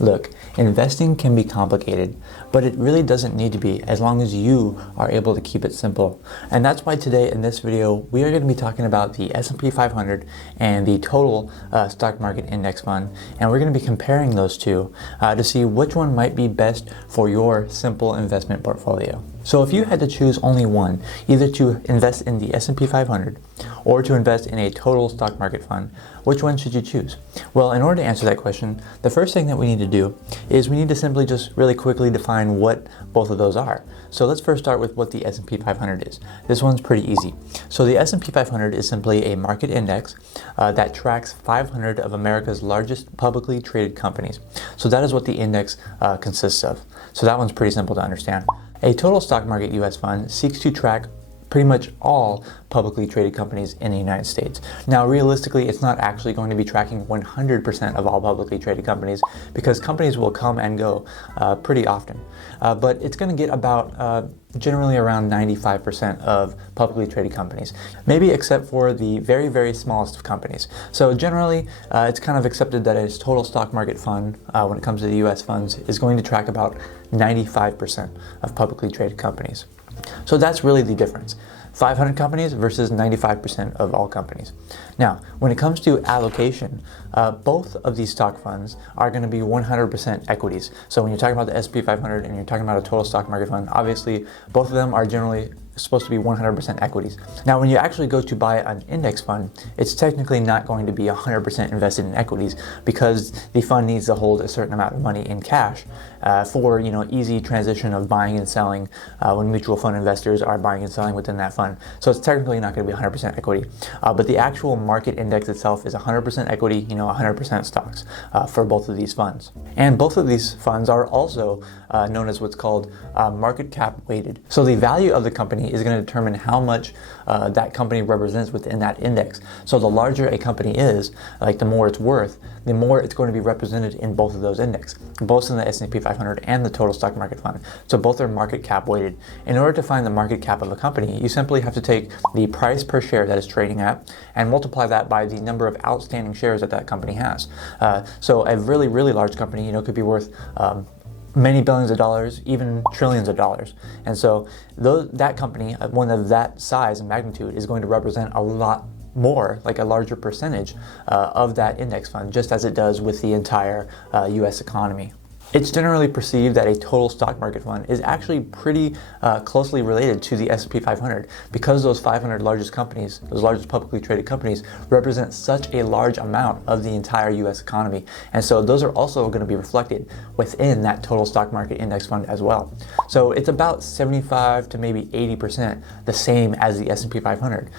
Look, investing can be complicated, but it really doesn't need to be as long as you are able to keep it simple. And that's why today in this video, we are going to be talking about the S&P 500 and the total stock market index fund. And we're going to be comparing those two to see which one might be best for your simple investment portfolio. So if you had to choose only one, either to invest in the S&P 500 or to invest in a total stock market fund, which one should you choose? Well, in order to answer that question, the first thing that we need to do is we need to simply just really quickly define what both of those are. So let's first start with what the S&P 500 is. This one's pretty easy. So the S&P 500 is simply a market index that tracks 500 of America's largest publicly traded companies. So that is what the index consists of. So that one's pretty simple to understand. A total stock market US fund seeks to track pretty much all publicly traded companies in the United States. Now, realistically, it's not actually going to be tracking 100% of all publicly traded companies because companies will come and go pretty often. But it's going to get about generally around 95% of publicly traded companies, maybe except for the very, very smallest of companies. So generally, it's kind of accepted that a total stock market fund, when it comes to the US funds, is going to track about 95% of publicly traded companies. So that's really the difference. 500 companies versus 95% of all companies. Now, when it comes to allocation, both of these stock funds are going to be 100% equities. So when you're talking about the S&P 500 and you're talking about a total stock market fund, obviously both of them are generally supposed to be 100% equities. Now, when you actually go to buy an index fund, it's technically not going to be 100% invested in equities because the fund needs to hold a certain amount of money in cash for easy transition of buying and selling when mutual fund investors are buying and selling within that fund. So it's technically not going to be 100% equity, but the actual market index itself is 100% equity, 100% stocks for both of these funds. And both of these funds are also known as what's called market cap weighted. So the value of the company is going to determine how much that company represents within that index. So the larger a company is, like the more it's worth, the more it's going to be represented in both of those indexes, both in the S&P 500 and the total stock market fund. So both are market cap weighted. In order to find the market cap of a company, you simply have to take the price per share that it's trading at and multiply that by the number of outstanding shares that that company has. So a really, really large company, could be worth many billions of dollars, even trillions of dollars. And so that company, one of that size and magnitude, is going to represent a lot more, like a larger percentage of that index fund, just as it does with the entire US economy. It's generally perceived that a total stock market fund is actually pretty closely related to the S&P 500 because those 500 largest companies, those largest publicly traded companies, represent such a large amount of the entire US economy. And so those are also going to be reflected within that total stock market index fund as well. So it's about 75 to maybe 80% the same as the S&P 500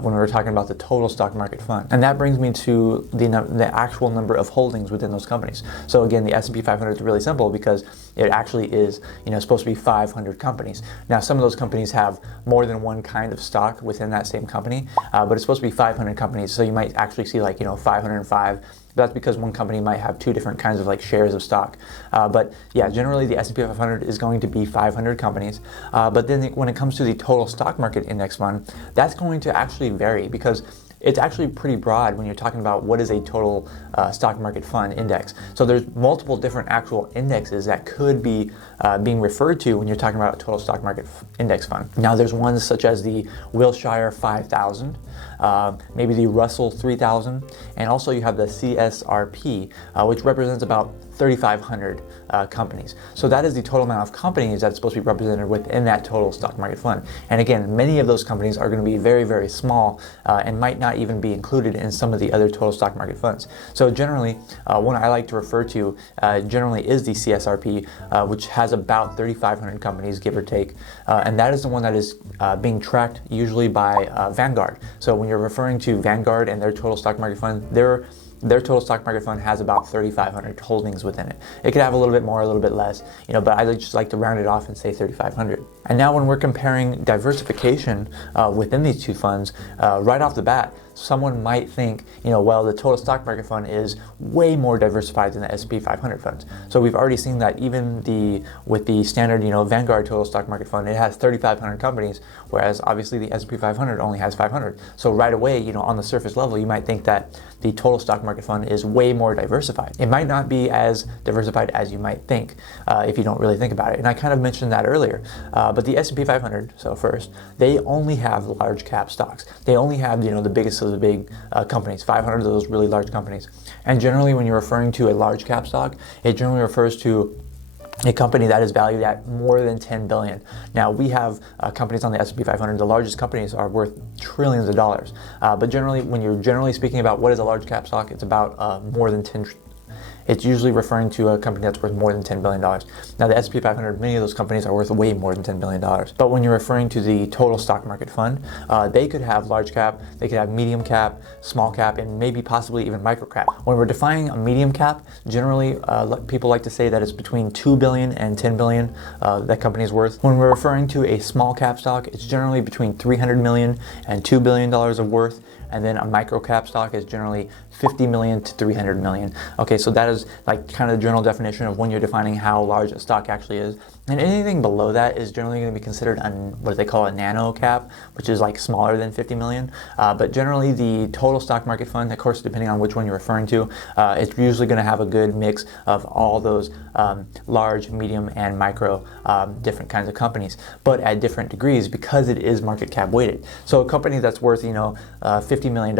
when we're talking about the total stock market fund. And that brings me to the actual number of holdings within those companies. So again, the S&P 500 is really simple because it actually is supposed to be 500 companies. Now, some of those companies have more than one kind of stock within that same company, but it's supposed to be 500 companies. So you might actually see 505. That's because one company might have two different kinds of shares of stock. But yeah, generally the S&P 500 is going to be 500 companies. But then when it comes to the total stock market index fund, that's going to actually vary because it's actually pretty broad when you're talking about what is a total stock market fund index. So there's multiple different actual indexes that could be being referred to when you're talking about a total stock market index fund. Now there's ones such as the Wilshire 5000, maybe the Russell 3000, and also you have the CSRP, which represents about 3,500 companies. So that is the total amount of companies that's supposed to be represented within that total stock market fund. And again, many of those companies are going to be very, very small and might not even be included in some of the other total stock market funds. So generally, one I like to refer to generally is the CSRP, which has about 3,500 companies, give or take. And that is the one that is being tracked usually by Vanguard. So when you're referring to Vanguard and their total stock market fund, their total stock market fund has about 3,500 holdings within it. It could have a little bit more, a little bit less, but I just like to round it off and say 3,500. And now when we're comparing diversification within these two funds, right off the bat, someone might think, well, the total stock market fund is way more diversified than the S&P 500 funds. So we've already seen that even with the standard, Vanguard total stock market fund, it has 3,500 companies, whereas obviously the S&P 500 only has 500. So right away, on the surface level, you might think that the total stock market fund is way more diversified. It might not be as diversified as you might think if you don't really think about it. And I kind of mentioned that earlier. But the S&P 500, so first, they only have large cap stocks. They only have, the biggest of the big companies, 500 of those really large companies. And generally, when you're referring to a large cap stock, it generally refers to a company that is valued at more than 10 billion. Now we have companies on the S&P 500. The largest companies are worth trillions of dollars. But generally, when you're generally speaking about what is a large cap stock, it's about more than 10. It's usually referring to a company that's worth more than $10 billion. Now the S&P 500, many of those companies are worth way more than $10 billion. But when you're referring to the total stock market fund, they could have large cap, they could have medium cap, small cap, and maybe possibly even micro cap. When we're defining a medium cap, generally people like to say that it's between 2 billion and 10 billion that company's worth. When we're referring to a small cap stock, it's generally between 300 million and $2 billion of worth. And then a micro cap stock is generally 50 million to 300 million. Okay, so that is like kind of the general definition of when you're defining how large a stock actually is. And anything below that is generally going to be considered what they call a nano cap, which is like smaller than 50 million. But generally the total stock market fund, of course, depending on which one you're referring to, it's usually going to have a good mix of all those large, medium, and micro different kinds of companies, but at different degrees because it is market cap weighted. So a company that's worth, $50 million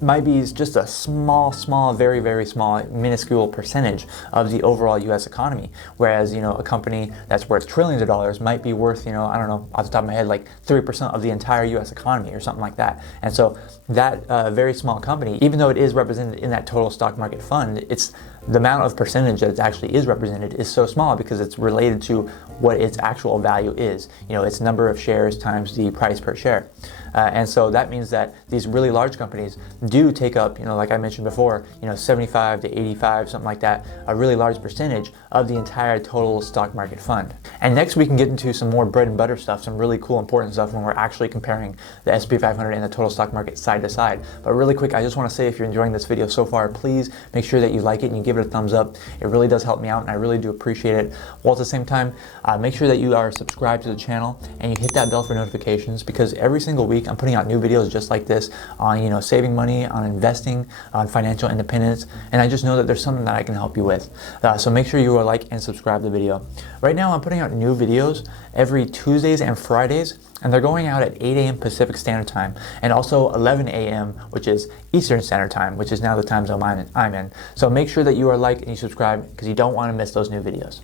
might be just a small, very, very small, minuscule percentage of the overall U.S. economy. Whereas, a company that's worth trillions of dollars might be worth, I don't know, off the top of my head, like 3% of the entire U.S. economy or something like that. And so that very small company, even though it is represented in that total stock market fund, it's the amount of percentage that it actually is represented is so small because it's related to what its actual value is. Its number of shares times the price per share. And so that means that these really large companies do take up, like I mentioned before, 75 to 85, something like that, a really large percentage of the entire total stock market fund. And next we can get into some more bread and butter stuff, some really cool important stuff when we're actually comparing the S&P 500 and the total stock market side to side. But really quick, I just want to say if you're enjoying this video so far, please make sure that you like it and you give it a thumbs up. It really does help me out and I really do appreciate it. While at the same time, make sure that you are subscribed to the channel and you hit that bell for notifications because every single week I'm putting out new videos just like this on saving money, on investing, on financial independence, and I just know that there's something that I can help you with. So make sure you are like and subscribe to the video. Right now I'm putting out new videos every Tuesdays and Fridays, and they're going out at 8 a.m. Pacific Standard Time and also 11 a.m. which is Eastern Standard Time, which is now the time zone I'm in. So make sure that you are like and you subscribe because you don't want to miss those new videos.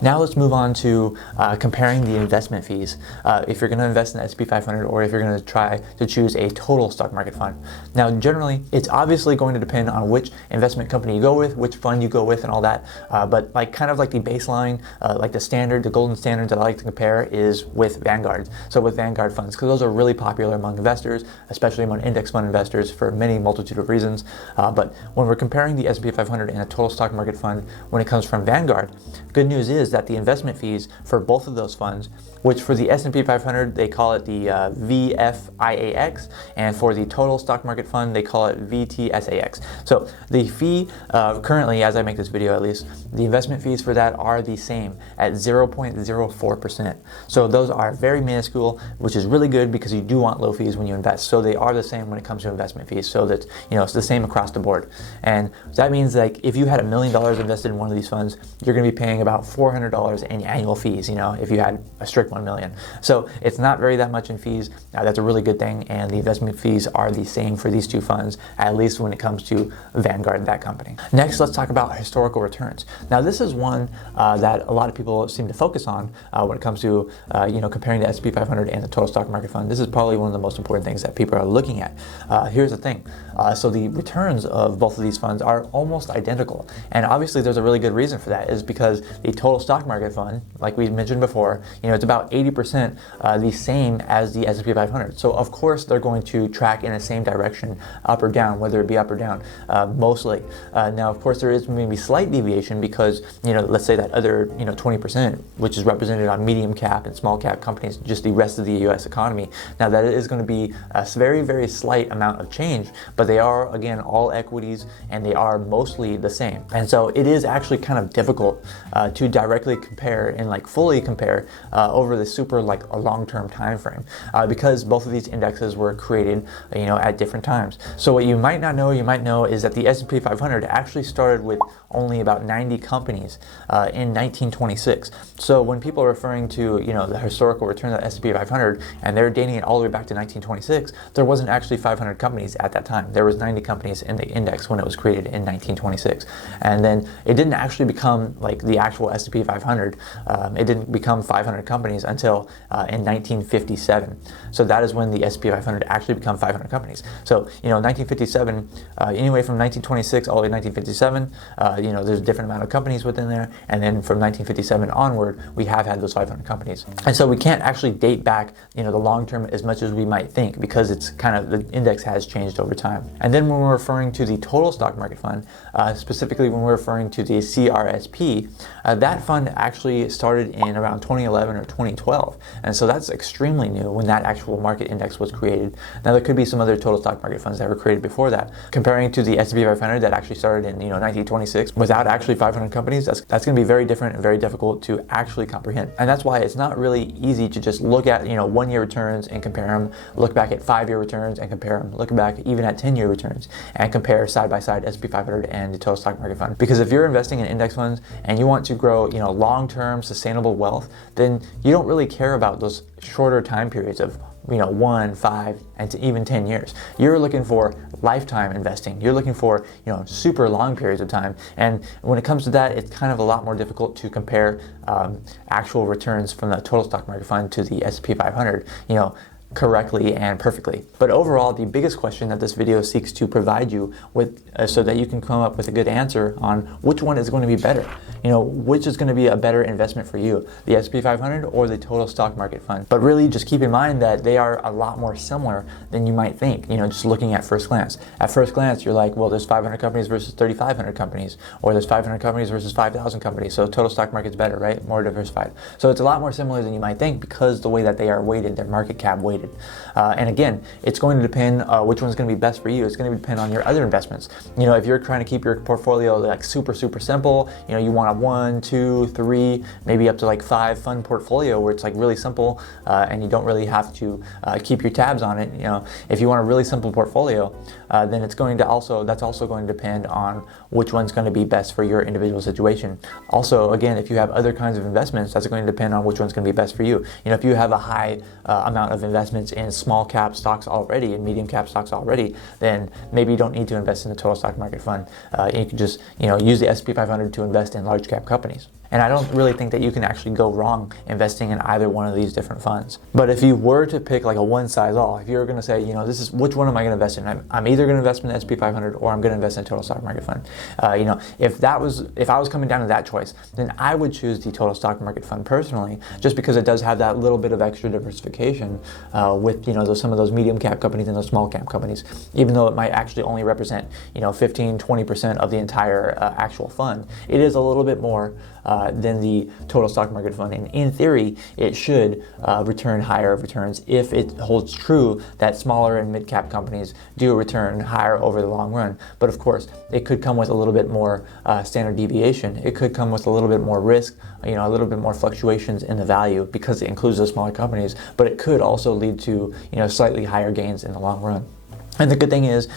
Now let's move on to comparing the investment fees if you're going to invest in the S&P 500 or if you're going to try to choose a total stock market fund. Now generally it's obviously going to depend on which investment company you go with, which fund you go with and all that, but kind of like the baseline, like the golden standard that I like to compare is with Vanguard. So with Vanguard funds, because those are really popular among investors, especially among index fund investors for many multitude of reasons. But when we're comparing the S&P 500 and a total stock market fund when it comes from Vanguard, good news is that the investment fees for both of those funds, which for the S&P 500 they call it the VFIAX, and for the total stock market fund they call it VTSAX. So the fee currently, as I make this video at least, the investment fees for that are the same at 0.04%. So those are very minuscule, which is really good because you do want low fees when you invest. So they are the same when it comes to investment fees. So that it's the same across the board. And that means like if you had $1 million invested in one of these funds, you're going to be paying about $400 in annual fees, if you had a strict 1 million. So it's not very that much in fees. That's a really good thing, and the investment fees are the same for these two funds, at least when it comes to Vanguard, that company. Next, let's talk about historical returns. Now this is one that a lot of people seem to focus on when it comes to comparing the S&P 500 and the total stock market fund. This is probably one of the most important things that people are looking at. Here's the thing. So the returns of both of these funds are almost identical, and obviously there's a really good reason for that, is because the total stock market fund, like we mentioned before, it's about 80% the same as the S&P 500. So of course they're going to track in the same direction, up or down, whether it be up or down, mostly. Now, of course, there is maybe slight deviation because, let's say that other, 20%, which is represented on medium cap and small cap companies, just the rest of the U.S. economy. Now, that is going to be a very, very slight amount of change, but they are, again, all equities, and they are mostly the same. And so it is actually kind of difficult to directly compare and fully compare over the super a long-term time frame because both of these indexes were created, at different times. So what you might not know, is that the S&P 500 actually started with only about 90 companies in 1926. So when people are referring to, the historical return of the S&P 500, and they're dating it all the way back to 1926, there wasn't actually 500 companies at that time. There was 90 companies in the index when it was created in 1926. And then it didn't actually become the actual S&P 500. It didn't become 500 companies until in 1957. So that is when the S&P 500 actually became 500 companies. So, 1957, anyway, from 1926 all the way to 1957, there's a different amount of companies within there, and then from 1957 onward, we have had those 500 companies. And so we can't actually date back, the long term as much as we might think, because it's the index has changed over time. And then when we're referring to the total stock market fund, specifically when we're referring to the CRSP, that fund actually started in around 2011 or 2012. And so that's extremely new when that actual market index was created. Now, there could be some other total stock market funds that were created before that. Comparing to the S&P 500 that actually started in 1926 without actually 500 companies, that's going to be very different and very difficult to actually comprehend. And that's why it's not really easy to just look at 1-year returns and compare them, look back at 5-year returns and compare them, look back even at 10-year returns and compare side by side S&P 500 and the total stock market fund. Because if you're investing in index funds and you want to grow long-term sustainable wealth, then you don't really care about those shorter time periods of 1, 5, and to even 10 years. You're looking for lifetime investing. You're looking for, super long periods of time. And when it comes to that, it's kind of a lot more difficult to compare actual returns from the total stock market fund to the S&P 500, correctly and perfectly. But overall, the biggest question that this video seeks to provide you with so that you can come up with a good answer on which one is going to be better. Which is going to be a better investment for you, the S&P 500 or the total stock market fund. But really just keep in mind that they are a lot more similar than you might think, just looking at first glance. At first glance, you're like, well, there's 500 companies versus 3,500 companies, or there's 500 companies versus 5,000 companies. So total stock market's better, right? More diversified. So it's a lot more similar than you might think because the way that they are weighted, their market cap weighted. And again, it's going to depend which one's going to be best for you. It's going to depend on your other investments. If you're trying to keep your portfolio super simple, you want a 1, 2, 3, maybe up to 5 fund portfolio where it's really simple and you don't really have to keep your tabs on it. If you want a really simple portfolio, then that's also going to depend on which one's going to be best for your individual situation. Also, again, if you have other kinds of investments, that's going to depend on which one's going to be best for you. If you have a high amount of investments in small cap stocks already and medium cap stocks already, then maybe you don't need to invest in the total stock market fund. You can just use the S&P 500 to invest in large cap companies. And I don't really think that you can actually go wrong investing in either one of these different funds. But if you were to pick a one size all, if you're going to say, this is which one am I going to invest in? I'm either going to invest in the S&P 500 or I'm going to invest in a total stock market fund. If I was coming down to that choice, then I would choose the total stock market fund personally, just because it does have that little bit of extra diversification with some of those medium cap companies and those small cap companies, even though it might actually only represent 15-20% of the entire actual fund. It is a little bit more than the total stock market fund, and in theory it should return higher returns if it holds true that smaller and mid-cap companies do return higher over the long run. But of course, it could come with a little bit more standard deviation. It could come with a little bit more risk, a little bit more fluctuations in the value because it includes those smaller companies, but it could also lead to slightly higher gains in the long run. And the good thing is,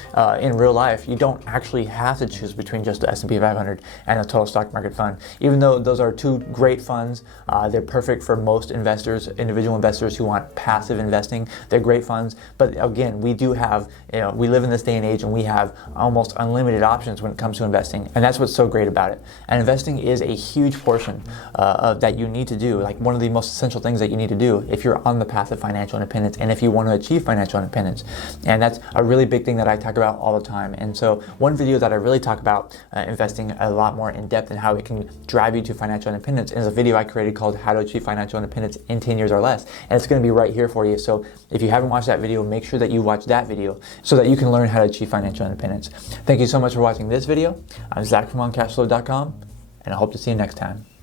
in real life, you don't actually have to choose between just the S&P 500 and the total stock market fund. Even though those are two great funds, they're perfect for most investors, individual investors who want passive investing. They're great funds. But again, we do have, we live in this day and age and we have almost unlimited options when it comes to investing. And that's what's so great about it. And investing is a huge portion that you need to do, like one of the most essential things that you need to do if you're on the path of financial independence and if you want to achieve financial independence. And that's a really really big thing that I talk about all the time. And so one video that I really talk about investing a lot more in depth and how it can drive you to financial independence is a video I created called How to Achieve Financial Independence in 10 Years or Less. And it's going to be right here for you. So if you haven't watched that video, make sure that you watch that video so that you can learn how to achieve financial independence. Thank you so much for watching this video. I'm Zach from OnCashflow.com, and I hope to see you next time.